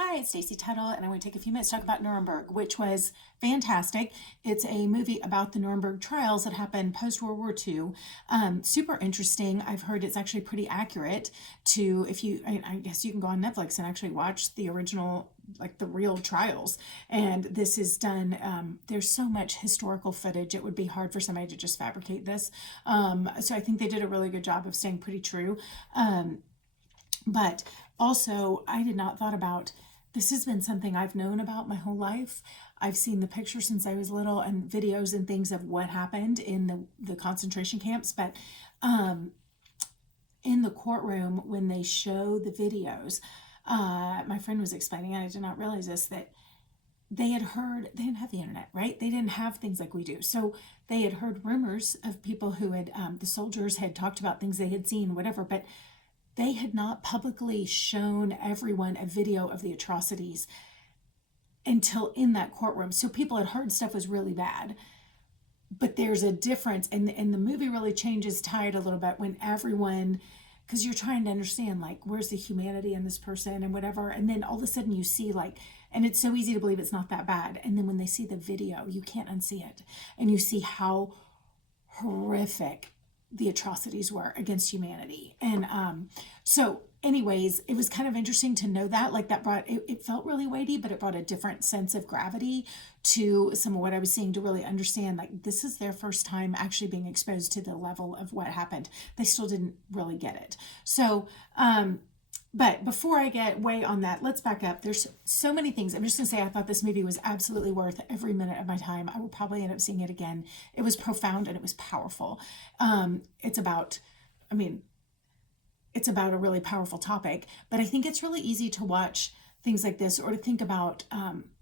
Hi, it's Stacey Tuttle, and I want to take a few minutes to talk about Nuremberg, which was fantastic. It's a movie about the Nuremberg trials that happened post World War II. Super interesting. I've heard it's actually pretty accurate to, if you, I guess you can go on Netflix and actually watch the original, like the real trials. And this is done, there's so much historical footage, it would be hard for somebody to just fabricate this. So I think they did a really good job of staying pretty true. But also, I did not thought about this has been something I've known about my whole life. I've seen the pictures since I was little and videos and things of what happened in the concentration camps. But in the courtroom, when they show the videos, my friend was explaining, and I did not realize this, that they had heard, they didn't have the internet, right? They didn't have things like we do. So they had heard rumors of people who had, the soldiers had talked about things they had seen, whatever, but they had not publicly shown everyone a video of the atrocities until in that courtroom. So people had heard stuff was really bad. But there's a difference, and the movie really changes tide a little bit when everyone, because you're trying to understand, like, where's the humanity in this person and whatever, and then all of a sudden you see, like, and it's so easy to believe it's not that bad, and then when they see the video, you can't unsee it, and you see how horrific the atrocities were against humanity. And so anyways, it was kind of interesting to know that, like, that brought it felt really weighty, but it brought a different sense of gravity to some of what I was seeing, to really understand, like, this is their first time actually being exposed to the level of what happened. They still didn't really get it. So but before I get way on that, let's back up. There's so many things. I'm just going to say I thought this movie was absolutely worth every minute of my time. I will probably end up seeing it again. It was profound and it was powerful. It's about, I mean, it's about a really powerful topic, but I think it's really easy to watch things like this, or to think about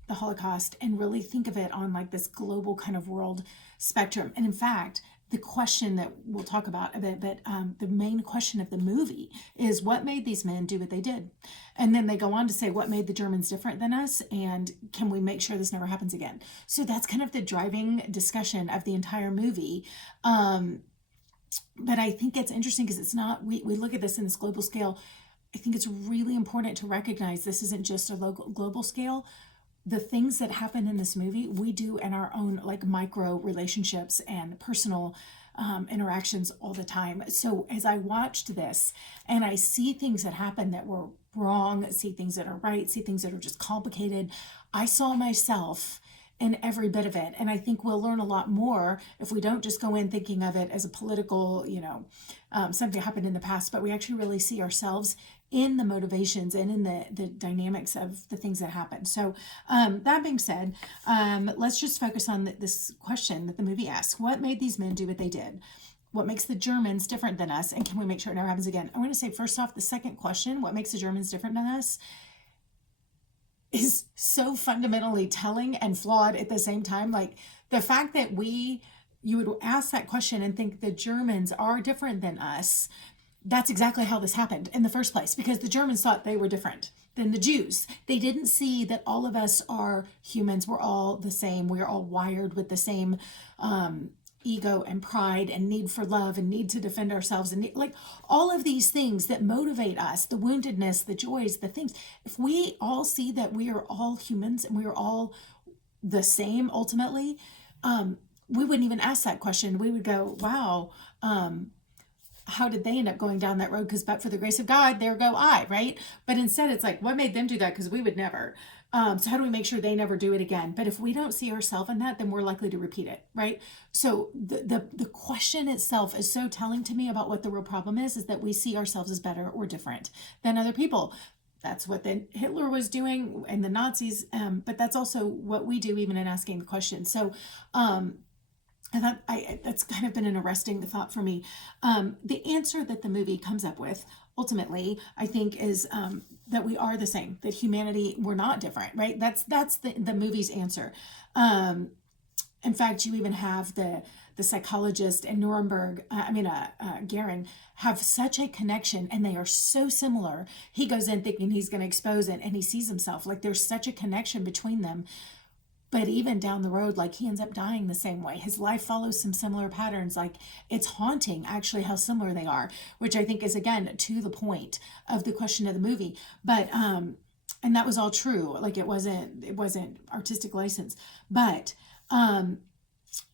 the Holocaust and really think of it on like this global kind of world spectrum. And in fact, the question that we'll talk about a bit, but the main question of the movie is what made these men do what they did? And then they go on to say what made the Germans different than us, and can we make sure this never happens again? So that's kind of the driving discussion of the entire movie. But I think it's interesting because it's not, we look at this in this global scale. I think it's really important to recognize this isn't just a local global scale. The things that happen in this movie, we do in our own like micro relationships and personal interactions all the time. So as I watched this and I see things that happen that were wrong, see things that are right, see things that are just complicated, I saw myself in every bit of it. And I think we'll learn a lot more if we don't just go in thinking of it as a political, something happened in the past, but we actually really see ourselves in the motivations and in the dynamics of the things that happen. So that being said, let's just focus on this question that the movie asks. What made these men do what they did? What makes the Germans different than us? And can we make sure it never happens again? I want to say, first off, the second question, what makes the Germans different than us, is so fundamentally telling and flawed at the same time. Like the fact that you would ask that question and think the Germans are different than us. That's exactly how this happened in the first place, because the Germans thought they were different than the Jews. They didn't see that all of us are humans. We're all the same. We're all wired with the same ego and pride and need for love and need to defend ourselves, and like all of these things that motivate us, the woundedness, the joys, the things. If we all see that we are all humans and we are all the same ultimately, we wouldn't even ask that question. We would go, wow, how did they end up going down that road? Because but for the grace of God, there go I, right? But instead it's like, what made them do that? Because we would never. So how do we make sure they never do it again? But if we don't see ourselves in that, then we're likely to repeat it, right? So the question itself is so telling to me about what the real problem is that we see ourselves as better or different than other people. That's what Hitler was doing and the Nazis, but that's also what we do even in asking the question. So I thought that's kind of been an arresting thought for me. The answer that the movie comes up with ultimately, I think, is that we are the same, that humanity, we're not different, right? That's the movie's answer. In fact, you even have the psychologist in Nuremberg, Gehring, have such a connection, and they are so similar. He goes in thinking he's going to expose it, and he sees himself. Like there's such a connection between them. But even down the road, like he ends up dying the same way. His life follows some similar patterns. Like it's haunting actually how similar they are, which I think is again to the point of the question of the movie. But and that was all true. Like it wasn't artistic license, but I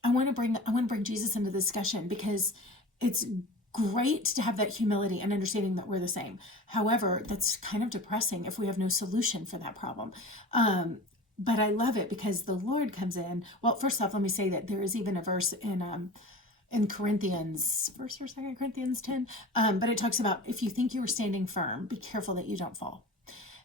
want to bring Jesus into the discussion because it's great to have that humility and understanding that we're the same. However, that's kind of depressing if we have no solution for that problem. But I love it because the Lord comes in. Well, first off, let me say that there is even a verse in Corinthians, 1st or 2nd Corinthians 10, but it talks about if you think you are standing firm, be careful that you don't fall.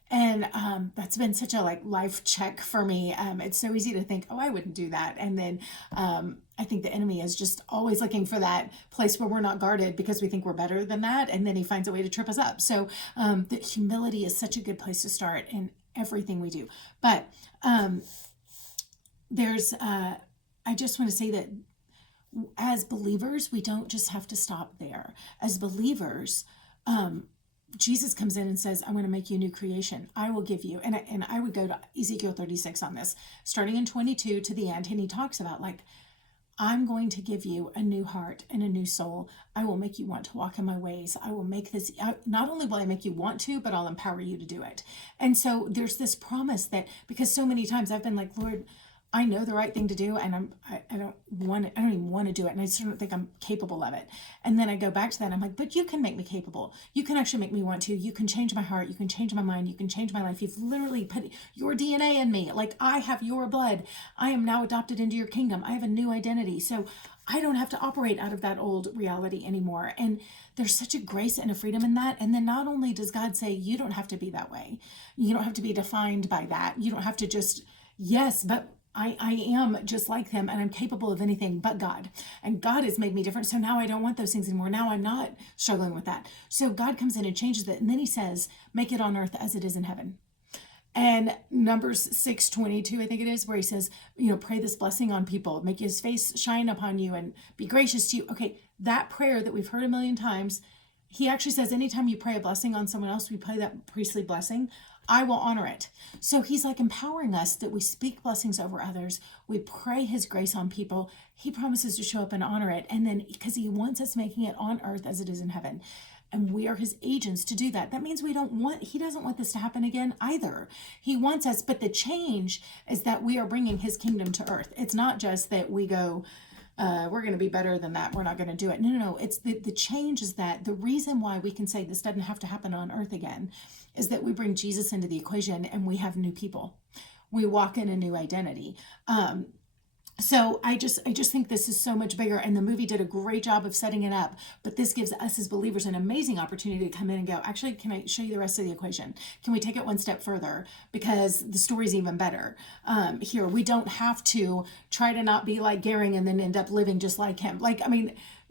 And that's been such a life check for me. It's so easy to think, oh, I wouldn't do that. And then I think the enemy is just always looking for that place where we're not guarded because we think we're better than that. And then he finds a way to trip us up. So the humility is such a good place to start in everything we do. But I just want to say that as believers, we don't just have to stop there. As believers, Jesus comes in and says, I want to make you a new creation. I will give you, and I would go to Ezekiel 36 on this, starting in 22 to the end. And he talks about I'm going to give you a new heart and a new soul. I will make you want to walk in my ways. I will make this, not only will I make you want to, but I'll empower you to do it. And so there's this promise that, because so many times I've been like, Lord, I know the right thing to do, and I don't even want to do it, and I just don't think I'm capable of it. And then I go back to that, and I'm like, but you can make me capable. You can actually make me want to. You can change my heart. You can change my mind. You can change my life. You've literally put your DNA in me. I have your blood. I am now adopted into your kingdom. I have a new identity. So I don't have to operate out of that old reality anymore. And there's such a grace and a freedom in that. And then not only does God say, you don't have to be that way. You don't have to be defined by that. You don't have to just, yes, but I am just like him, and I'm capable of anything but God. And God has made me different. So now I don't want those things anymore. Now I'm not struggling with that. So God comes in and changes that. And then he says, make it on earth as it is in heaven. And Numbers 6:22, I think it is, where he says, pray this blessing on people, make his face shine upon you and be gracious to you. Okay, that prayer that we've heard a million times, he actually says, anytime you pray a blessing on someone else, we pray that priestly blessing, I will honor it. So he's empowering us that we speak blessings over others. We pray his grace on people. He promises to show up and honor it. And then because he wants us making it on earth as it is in heaven. And we are his agents to do that. That means he doesn't want this to happen again either. He wants us, but the change is that we are bringing his kingdom to earth. It's not just that we go, we're going to be better than that. We're not going to do it. No. It's the change is that the reason why we can say this doesn't have to happen on earth again is that we bring Jesus into the equation and we have new people. We walk in a new identity. So I just think this is so much bigger, and the movie did a great job of setting it up, but this gives us as believers an amazing opportunity to come in and go, actually, can I show you the rest of the equation? Can we take it one step further? Because the story's even better. Here, we don't have to try to not be like Gehring and then end up living just like him.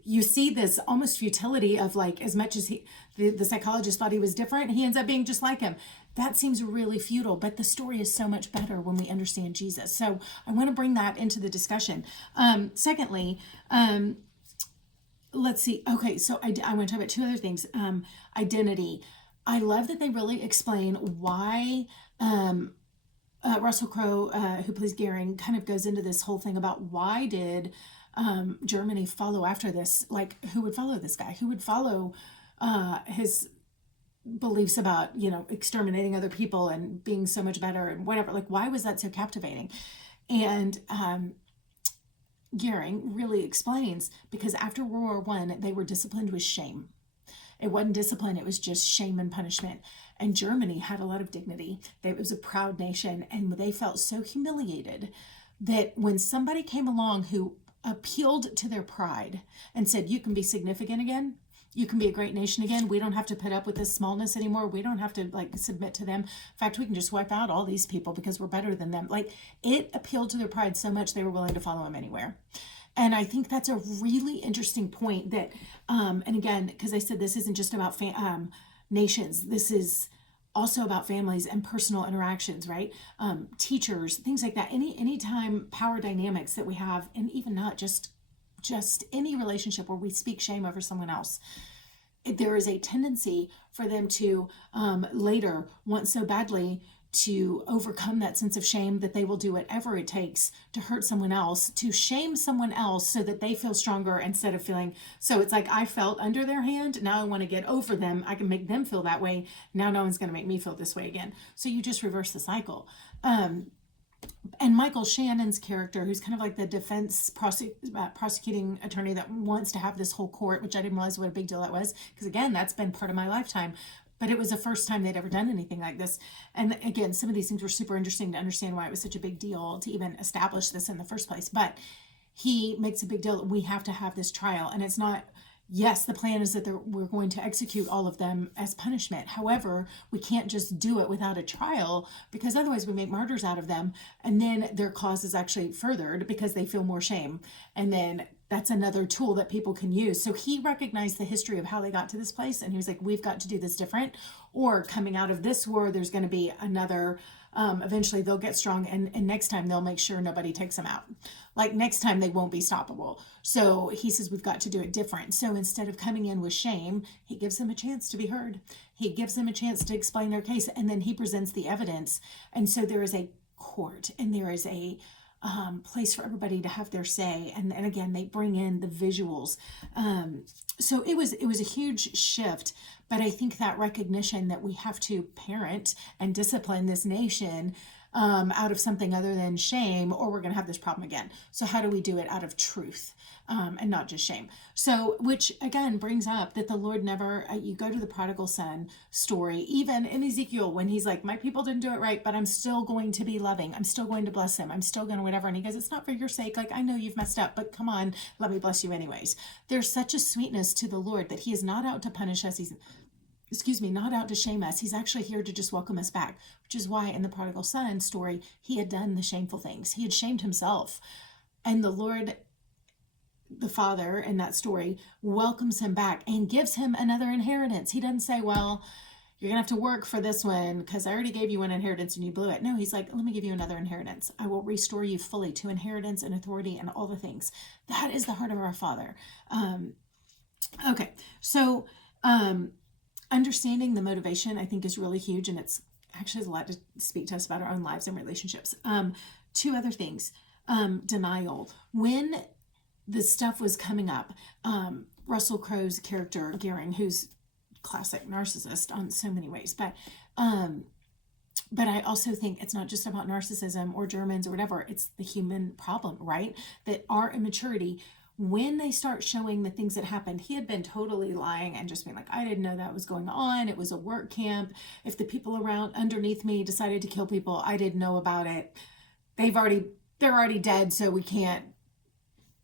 You see this almost futility of as much as the psychologist thought he was different, he ends up being just like him. That seems really futile, but the story is so much better when we understand Jesus. So I want to bring that into the discussion. Secondly, let's see. Okay, so I want to talk about two other things. Identity. I love that they really explain why Russell Crowe, who plays Gehring, kind of goes into this whole thing about why did Germany follow after this? Who would follow this guy? Who would follow his beliefs about exterminating other people and being so much better and whatever? Why was that so captivating? And Gehring really explains, because after World War I, they were disciplined with shame. It wasn't discipline, it was just shame and punishment. And Germany had a lot of dignity. It was a proud nation, and they felt so humiliated that when somebody came along who appealed to their pride and said, you can be significant again, you can be a great nation again, we don't have to put up with this smallness anymore, we don't have to submit to them, in fact, we can just wipe out all these people because we're better than them. It appealed to their pride so much they were willing to follow him anywhere. And I think that's a really interesting point that, and again, because I said this isn't just about nations, this is also about families and personal interactions, right? Teachers, things like that. Anytime power dynamics that we have, and even not just any relationship where we speak shame over someone else, there is a tendency for them to later want so badly to overcome that sense of shame, that they will do whatever it takes to hurt someone else, to shame someone else so that they feel stronger instead of feeling. So it's like, I felt under their hand. Now I want to get over them. I can make them feel that way. Now no one's going to make me feel this way again. So you just reverse the cycle. And Michael Shannon's character, who's kind of like the defense prosecuting attorney that wants to have this whole court, which I didn't realize what a big deal that was. Because again, that's been part of my lifetime. But it was the first time they'd ever done anything like this. And again, some of these things were super interesting to understand why it was such a big deal to even establish this in the first place. But he makes a big deal that we have to have this trial. And it's not, yes, the plan is that we're going to execute all of them as punishment. However, we can't just do it without a trial, because otherwise we make martyrs out of them. And then their cause is actually furthered because they feel more shame. And then that's another tool that people can use. So he recognized the history of how they got to this place. And he was like, we've got to do this different, or coming out of this war, there's going to be another, eventually they'll get strong. And next time they'll make sure nobody takes them out. Like next time they won't be stoppable. So he says, we've got to do it different. So instead of coming in with shame, he gives them a chance to be heard. He gives them a chance to explain their case. And then he presents the evidence. And so there is a court, and there is a place for everybody to have their say. And again, they bring in the visuals. So it was a huge shift, but I think that recognition that we have to parent and discipline this nation out of something other than shame, or we're going to have this problem again. So how do we do it out of truth and not just shame? So, which again brings up that the Lord never, you go to the prodigal son story, even in Ezekiel, when he's like, my people didn't do it right, but I'm still going to be loving. I'm still going to bless them. I'm still going to whatever. And he goes, it's not for your sake. Like, I know you've messed up, but come on, let me bless you anyways. There's such a sweetness to the Lord that he is not out to punish us. Not out to shame us. He's actually here to just welcome us back, which is why in the prodigal son story, he had done the shameful things. He had shamed himself. And the Lord, the Father in that story, welcomes him back and gives him another inheritance. He doesn't say, well, you're going to have to work for this one because I already gave you one inheritance and you blew it. No, he's like, let me give you another inheritance. I will restore you fully to inheritance and authority and all the things. That is the heart of our Father. Okay, so understanding the motivation, I think, is really huge, and it's actually has a lot to speak to us about our own lives and relationships. Two other things. Denial. When the stuff was coming up, Russell Crowe's character, Gehring, who's classic narcissist on so many ways, but I also think it's not just about narcissism or Germans or whatever, it's the human problem, right? That our immaturity, when they start showing the things that happened, he had been totally lying and just being like, I didn't know that was going on. It was a work camp. If the people around underneath me decided to kill people, I didn't know about it. They're already dead, so we can't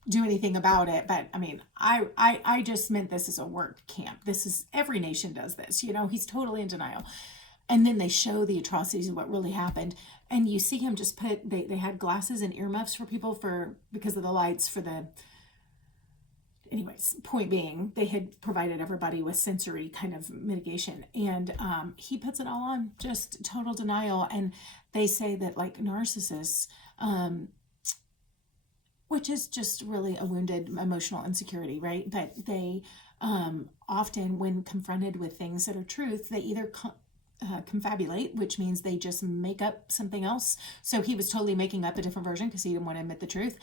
do anything about it. But I mean, I just meant this is a work camp. This is, every nation does this, he's totally in denial. And then they show the atrocities of what really happened. And you see him just they had glasses and earmuffs for people because of the lights for the, anyways, point being, they had provided everybody with sensory kind of mitigation. And he puts it all on, just total denial. And they say that like narcissists, which is just really a wounded emotional insecurity, right? But they often, when confronted with things that are truth, they either confabulate, which means they just make up something else. So he was totally making up a different version because he didn't want to admit the truth.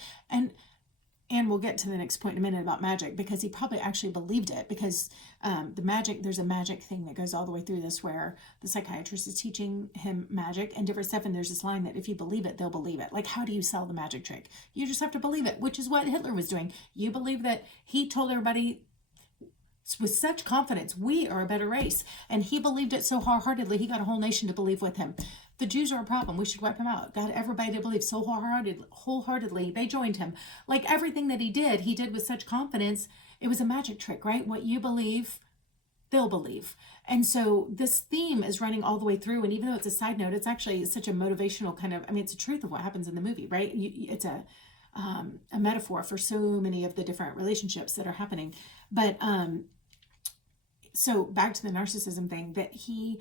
And we'll get to the next point in a minute about magic, because he probably actually believed it, because there's a magic thing that goes all the way through this, where the psychiatrist is teaching him magic and different stuff. And there's this line that if you believe it, they'll believe it. Like, how do you sell the magic trick? You just have to believe it, which is what Hitler was doing. You believe that he told everybody with such confidence, we are a better race. And he believed it so wholeheartedly, he got a whole nation to believe with him. The Jews are a problem. We should wipe them out. Got everybody to believe so wholeheartedly. They joined him. Like everything that he did with such confidence. It was a magic trick, right? What you believe, they'll believe. And so this theme is running all the way through. And even though it's a side note, it's actually such a motivational kind of, it's a truth of what happens in the movie, right? It's a metaphor for so many of the different relationships that are happening. But so back to the narcissism thing, that he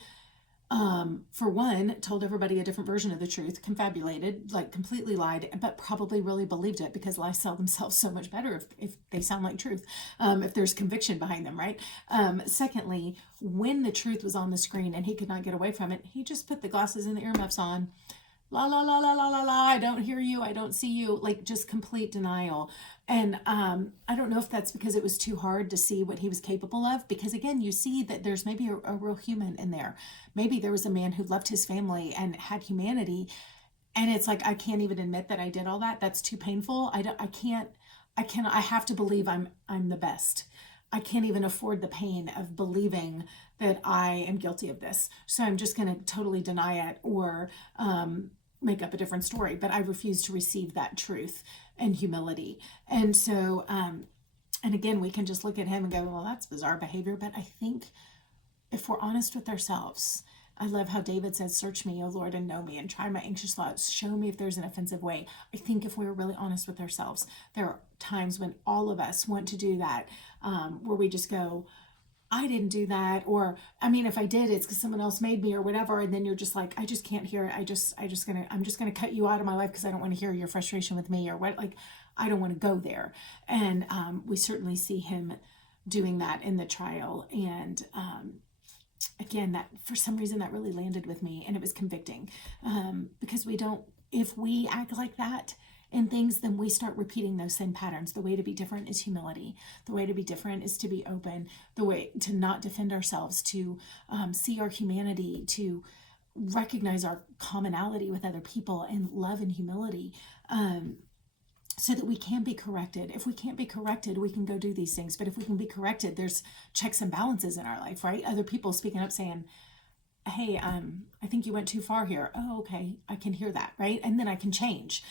for one, told everybody a different version of the truth, confabulated, like completely lied, but probably really believed it, because lies sell themselves so much better if they sound like truth, if there's conviction behind them, right? Secondly, when the truth was on the screen and he could not get away from it, he just put the glasses and the earmuffs on. La la la la la la la, I don't hear you, I don't see you, like just complete denial. And I don't know if that's because it was too hard to see what he was capable of, because again, you see that there's maybe a real human in there. Maybe there was a man who loved his family and had humanity, and it's like, I can't even admit that I did all that. That's too painful. I have to believe I'm the best. I can't even afford the pain of believing that I am guilty of this. So I'm just going to totally deny it, or make up a different story. But I refuse to receive that truth and humility. And so, and again, we can just look at him and go, well, that's bizarre behavior. But I think if we're honest with ourselves, I love how David says, search me, O Lord, and know me, and try my anxious thoughts. Show me if there's an offensive way. I think if we're really honest with ourselves, there are times when all of us want to do that, where we just go, I didn't do that. Or, I mean, if I did, it's because someone else made me or whatever. And then you're just like, I just can't hear it. I'm just going to cut you out of my life because I don't want to hear your frustration with me, or what, like, I don't want to go there. And we certainly see him doing that in the trial. And again, that for some reason that really landed with me, and it was convicting, because if we act like that in things, then we start repeating those same patterns. The way to be different is humility. The way to be different is to be open. The way to not defend ourselves, to see our humanity, to recognize our commonality with other people, and love and humility, so that we can be corrected. If we can't be corrected, we can go do these things. But if we can be corrected, there's checks and balances in our life, right? Other people speaking up saying, hey, I think you went too far here. Oh, okay, I can hear that, right? And then I can change.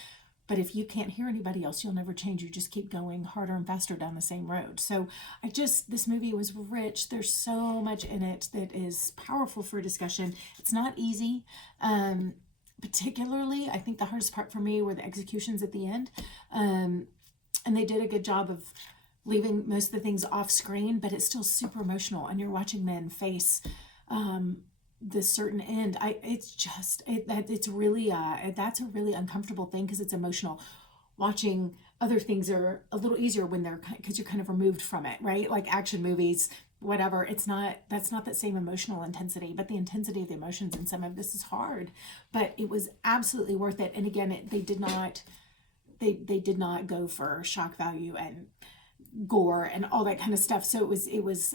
But if you can't hear anybody else, you'll never change. You just keep going harder and faster down the same road. So this movie was rich. There's so much in it that is powerful for discussion. It's not easy. Particularly, I think the hardest part for me were the executions at the end. And they did a good job of leaving most of the things off screen, but it's still super emotional. And you're watching men face this certain end. That's a really uncomfortable thing, because it's emotional. Watching other things are a little easier when because you're kind of removed from it, right? Like action movies, whatever. That's not that same emotional intensity, but the intensity of the emotions in some of this is hard, but it was absolutely worth it. And again, they did not go for shock value and gore and all that kind of stuff. So it was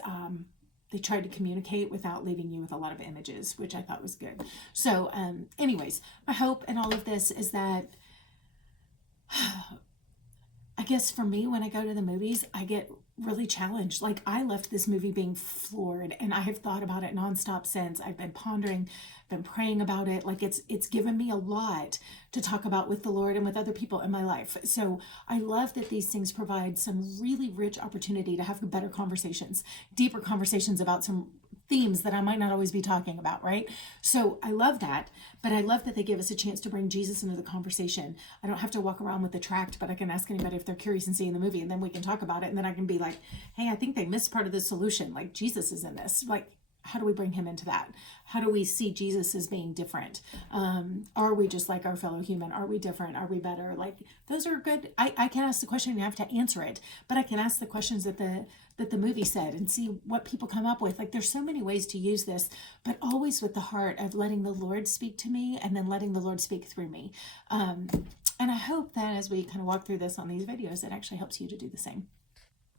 they tried to communicate without leaving you with a lot of images, which I thought was good. So anyways, my hope in all of this is that, I guess for me, when I go to the movies, I get really challenged. Like, I left this movie being floored, and I have thought about it nonstop since. I've been pondering, been praying about it. Like, it's given me a lot to talk about with the Lord and with other people in my life. So I love that these things provide some really rich opportunity to have better conversations, deeper conversations about some themes that I might not always be talking about, right? So I love that, but I love that they give us a chance to bring Jesus into the conversation. I don't have to walk around with the tract, but I can ask anybody if they're curious and seeing the movie, and then we can talk about it, and then I can be like, hey, I think they missed part of the solution. Like, Jesus is in this. Like, how do we bring him into that? How do we see Jesus as being different? Are we just like our fellow human? Are we different? Are we better? Like, those are good. I can ask the question and you have to answer it, but I can ask the questions that the movie said and see what people come up with. Like, there's so many ways to use this, but always with the heart of letting the Lord speak to me and then letting the Lord speak through me. And I hope that as we kind of walk through this on these videos, it actually helps you to do the same.